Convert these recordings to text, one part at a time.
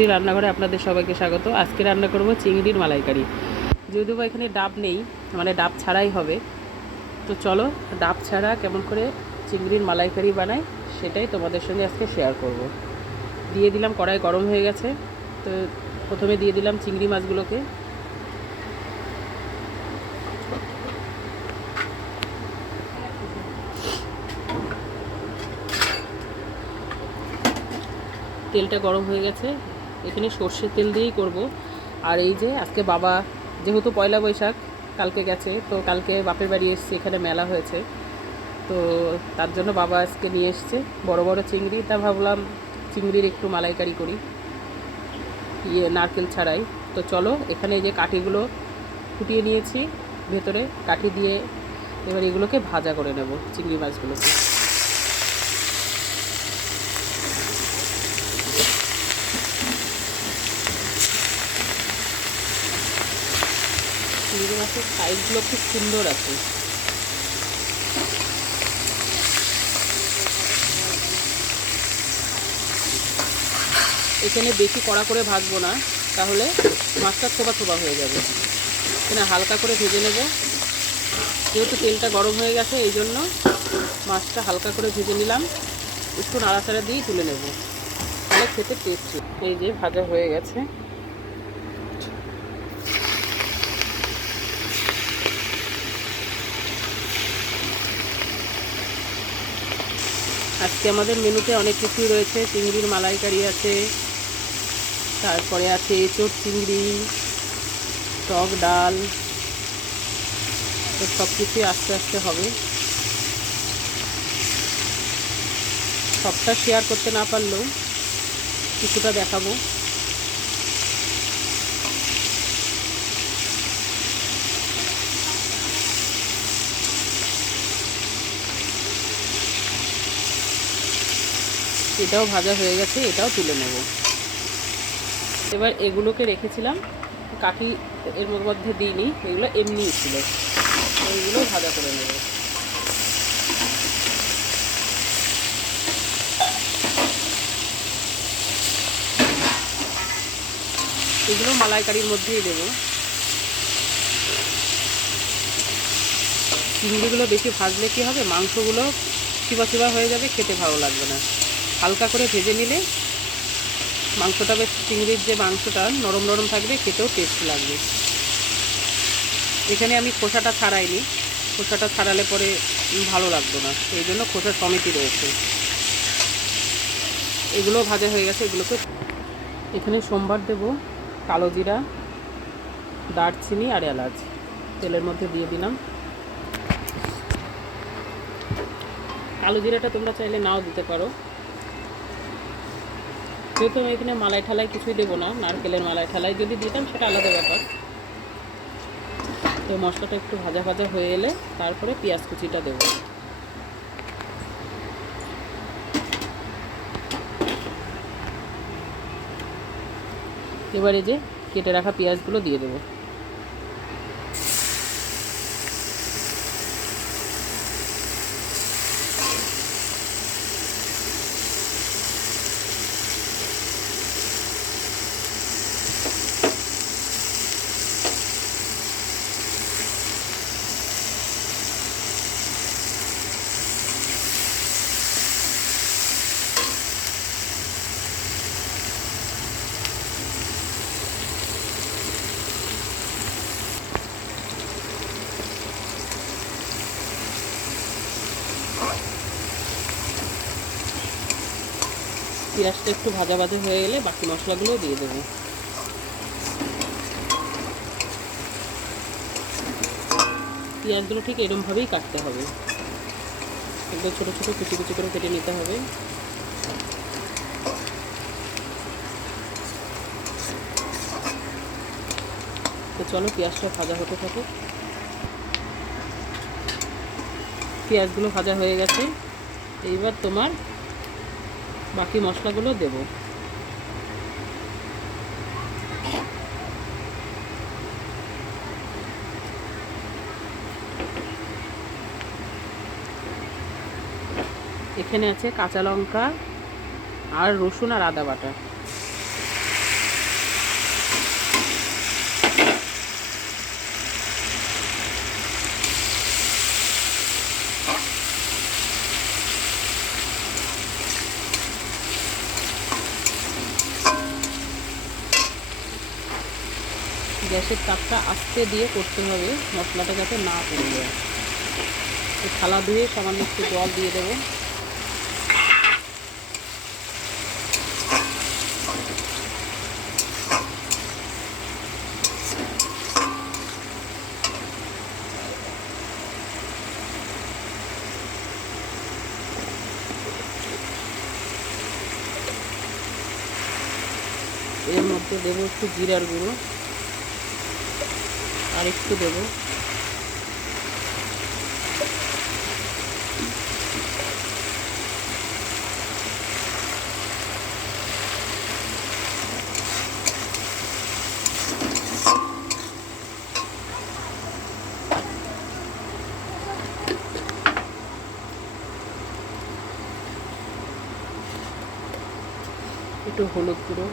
তনুশ্রী রান্নাঘরে আপনাদের সবাইকে স্বাগত। আজকে রান্না করব চিংড়ির মালাইকারি। যদিও বা এখানে ডাব নেই, মানে ডাব ছাড়াই হবে। তো চলো ডাব ছাড়া কেমন করে চিংড়ির মালাইকারি বানাই সেটাই তোমাদের সঙ্গে আজকে শেয়ার করব। দিয়ে দিলাম, কড়াই গরম হয়ে গেছে। তো প্রথমে দিয়ে দিলাম চিংড়ি মাছগুলোকে। তেলটা গরম হয়ে গেছে, এখানে সর্ষের তেল দিয়েই করব। আর এই যে আজকে বাবা, যেহেতু পয়লা বৈশাখ কালকে গেছে, তো কালকে বাপের বাড়ি এসছে, এখানে মেলা হয়েছে, তো তার জন্য বাবা আজকে নিয়ে এসছে বড় বড় চিংড়ি। তা ভাবলাম চিংড়ির একটু মালাইকারি করি, নারকেল ছাড়াই। তো চলো, এখানে এই যে কাঠিগুলো ফুটিয়ে নিয়েছি, ভেতরে কাঠি দিয়ে এবার এগুলোকে ভাজা করে নেব চিংড়ি মাছগুলোকে। চিংড়ি মাছের সাইজগুলো খুব সুন্দর আছে। এখানে বেশি কড়া করে ভাজবো না, তাহলে মাছটা থোপা থোপা হয়ে যাবে। এখানে হালকা করে ভেজে নেব, যেহেতু তেলটা গরম হয়ে গেছে এই জন্য মাছটা হালকা করে ভেজে নিলাম। একটু নাড়াচাড়া দিয়েই তুলে নেব, তাহলে খেতে টেস্টি। এই যে ভাজা হয়ে গেছে। আজকে আমাদের মেনুতে অনেক কিছুই রয়েছে। চিংড়ির মালাইকারি আছে, তারপরে আছে এঁচোড় চিংড়ি, টক ডাল, তো সব কিছুই আস্তে আস্তে হবে। সবটা শেয়ার করতে না পারলেও কিছুটা দেখাবো। এটাও ভাজা হয়ে গেছে, এটাও তুলে নেব। এবার এগুলোকে রেখেছিলাম, কাঠি এর মধ্যে দিইনি, এগুলো এমনিই ছিল, এইগুলো ভাজা করে নেব। এগুলো মালাইকারির মধ্যেই দেবো। চিংড়িগুলো বেশি ভাজলে কী হবে, মাংসগুলো চিবা চিবা হয়ে যাবে, খেতে ভালো লাগবে না। হালকা করে ভেজে নিলে মাংসটা বেশ, চিংড়ির যে মাংসটা নরম নরম থাকবে, খেতেও টেস্ট লাগবে। এখানে আমি খোসাটা ছাড়াইনি, খোসাটা ছাড়ালে পরে ভালো লাগবে না, এই জন্য খোসা সমেতই রয়েছে। এগুলো ভাজা হয়ে গেছে, এগুলোকে এখানে সোমবার দেব কালো জিরা, দারচিনি আর এলাচ তেলের মধ্যে দিয়ে দিলাম। কালো জিরাটা তোমরা চাইলে নাও দিতে পারো, যেহেতু আমি এখানে মালাই ঠালাই কিছুই দেবো না, নারকেলের মালাই ঠালাই যদি দিতাম সেটা আলাদা ব্যাপার। তো মশলাটা একটু ভাজা ভাজা হয়ে এলে তারপরে পেঁয়াজ কুচিটা দেবো। এবারে যে কেটে রাখা পেঁয়াজগুলো দিয়ে দেবো। পেঁয়াজটা একটু ভাজা ভাজা হয়ে গেলে বাকি মশলাগুলোও দিয়ে দেবো। পেঁয়াজগুলো ঠিক এরমভাবেই কাটতে হবে, একদম ছোটো ছোটো কুচি কুচি করে কেটে নিতে হবে। তো চলো পেঁয়াজটা ভাজা হতে থাকে। পেঁয়াজগুলো ভাজা হয়ে গেছে, এইবার তোমার বাকি মশলাগুলো দেব। এখানে আছে কাঁচা লঙ্কা আর রসুন আর আদা বাটা, গ্যাসের তাপটা আস্তে দিয়ে করতে হবে, মশলাটা যাতে না পড়ে যায়। থালা ধুয়ে সামান্য একটু জল দিয়ে দেবো। এর মধ্যে দেবো একটু জিরার গুঁড়ো, আর একটু দেবো একটু হলুদ গুঁড়ো,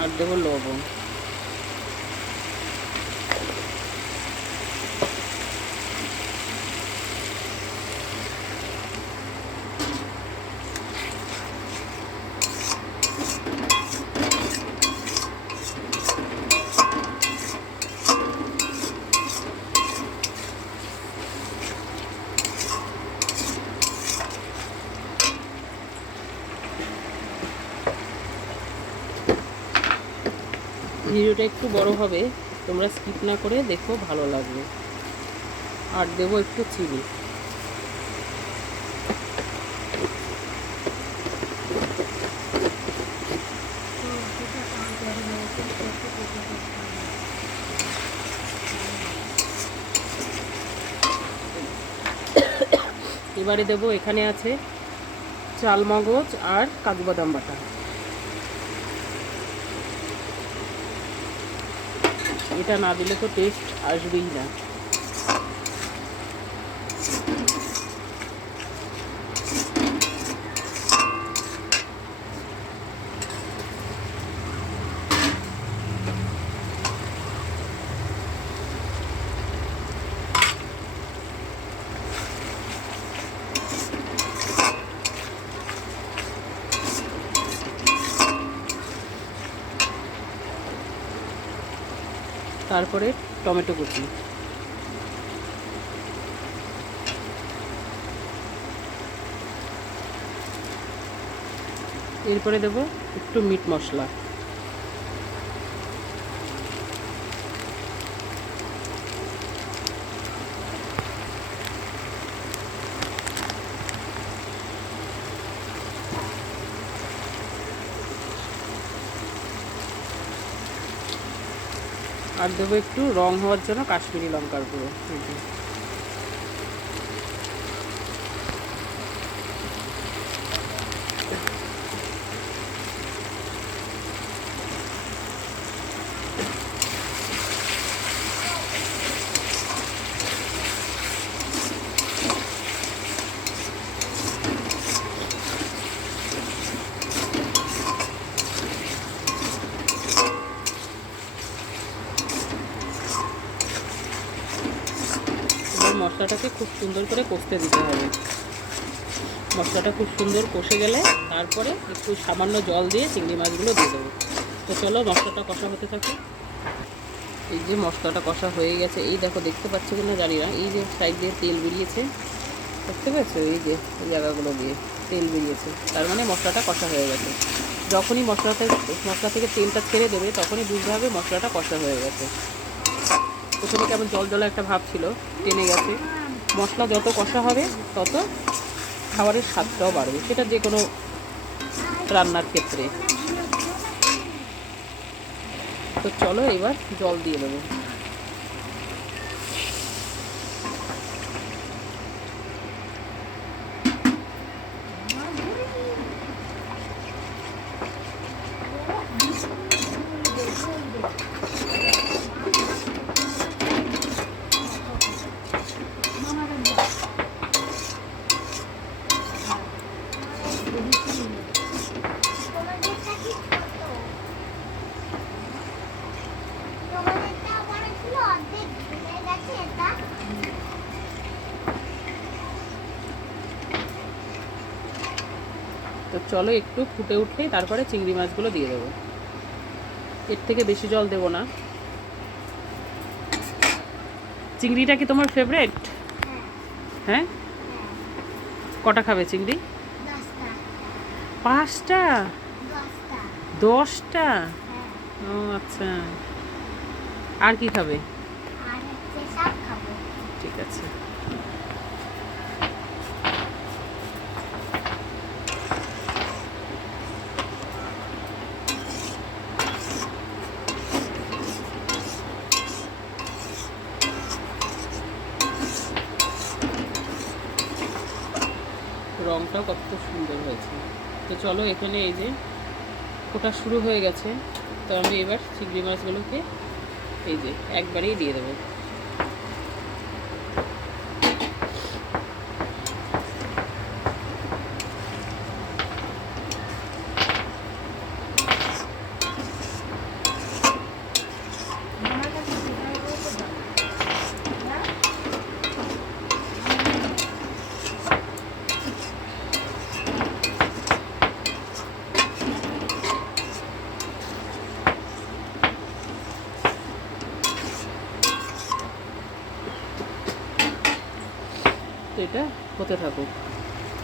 আর দেবো লবণ। ভিডিওটা একটু বড় হবে, তোমরা স্কিপ না করে দেখো, ভালো লাগবে। আর দেবো একটু চিনি। এবারে দেবো, এখানে আছে চালমগজ আর কাজু বাদাম বাটা। এটা না দিলে তো টেস্ট আসবেই না। তারপরে টমেটো কুচি, এরপরে দেবো একটু মিট মশলা, আর দেবো একটু রং হওয়ার জন্য কাশ্মীরি লঙ্কার গুঁড়ো। মশলাটাকে খুব সুন্দর করে কষতে দিতে হবে। মশলাটা খুব সুন্দর কষে গেলে তারপরে একটু সামান্য জল দিয়ে চিংড়ি মাছগুলো দিয়ে দেবো। তো চলো মশলাটা কষা হতে থাকে। এই যে মশলাটা কষা হয়ে গেছে, এই দেখো, দেখতে পাচ্ছ কিনা জানি না, এই যে সাইড দিয়ে তেল বেরিয়েছে, দেখতে পাচ্ছ? এই যে এই জায়গাগুলো দিয়ে তেল বেরিয়েছে, তার মানে মশলাটা কষা হয়ে গেছে। যখনই মশলা থেকে তেলটা ছেড়ে দেবে তখনই বুঝতে হবে মশলাটা কষা হয়ে গেছে। প্রথমে কেমন জল জল একটা ভাব ছিল, টেনে গেছে। মশলা যত কষা হবে তত খাবারের স্বাদটাও বাড়বে, সেটা যে কোনো রান্নার ক্ষেত্রে। তো চলো এবার জল দিয়ে দেবো। তো চলো একটু ফুটে উঠলেই তারপরে চিংড়ি মাছগুলো দিয়ে দেবো। এর থেকে বেশি জল দেবো না। চিংড়িটা কি তোমার ফেভারিট? হ্যাঁ, কটা খাবে চিংড়ি? 5টা? 10টা? ও আচ্ছা, আর কি খাবে? ঠিক আছে। রংটাও কত সুন্দর হয়েছে। তো চলো এখানে এই যে ফোটা শুরু হয়ে গেছে, তো আমি এবার চিংড়ি মাছগুলোকে এই যে একবারেই দিয়ে দেবো। তো এটা হতে থাকুক।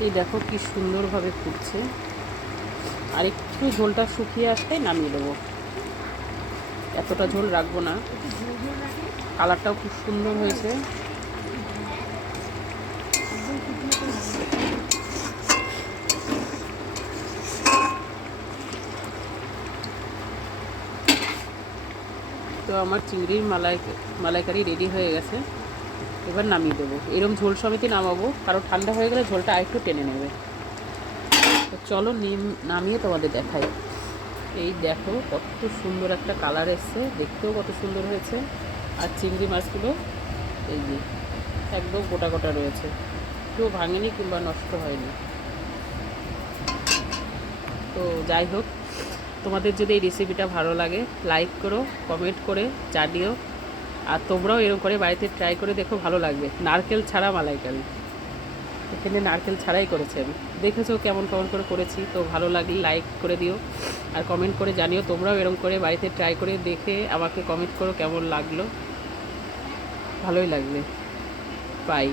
এই দেখো কি সুন্দরভাবে ফুটছে। আর একটু ঝোলটা শুকিয়ে আসলে নামিয়ে দেবো, এতটা ঝোল রাখবো না। কালারটাও খুব সুন্দর হয়েছে। তো আমার চিংড়ির মালাইকারি রেডি হয়ে গেছে। এবার নামিয়ে দেবো। এরকম ঝোল সমেতই নামাবো, কারণ ঠান্ডা হয়ে গেলে ঝোলটা আরেকটু টেনে নেবে। তো চলো নামিয়ে তোমাদের দেখাই। এই দেখো কত সুন্দর একটা কালার এসছে, দেখতেও কত সুন্দর হয়েছে। আর চিংড়ি মাছগুলো এই যে একদম গোটা গোটা রয়েছে, কেউ ভাঙেনি কিংবা নষ্ট হয়নি। তো যাই হোক, তোমাদের যদি এই রেসিপিটা ভালো লাগে লাইক করো, কমেন্ট করে জানিও। আর তোমরাও এরকম করে বাড়িতে ট্রাই করে দেখো, ভালো লাগবে। নারকেল ছাড়া মালাইকারি, এখানে নারকেল ছাড়াই করেছি আমি। দেখেছো কেমন কেমন করে করেছি। তো ভালো লাগলে লাইক করে দিও আর কমেন্ট করে জানিও। তোমরাও এরকম করে বাড়িতে ট্রাই করে দেখে আমাকে কমেন্ট করো কেমন লাগলো। ভালোই লাগবে। বাই।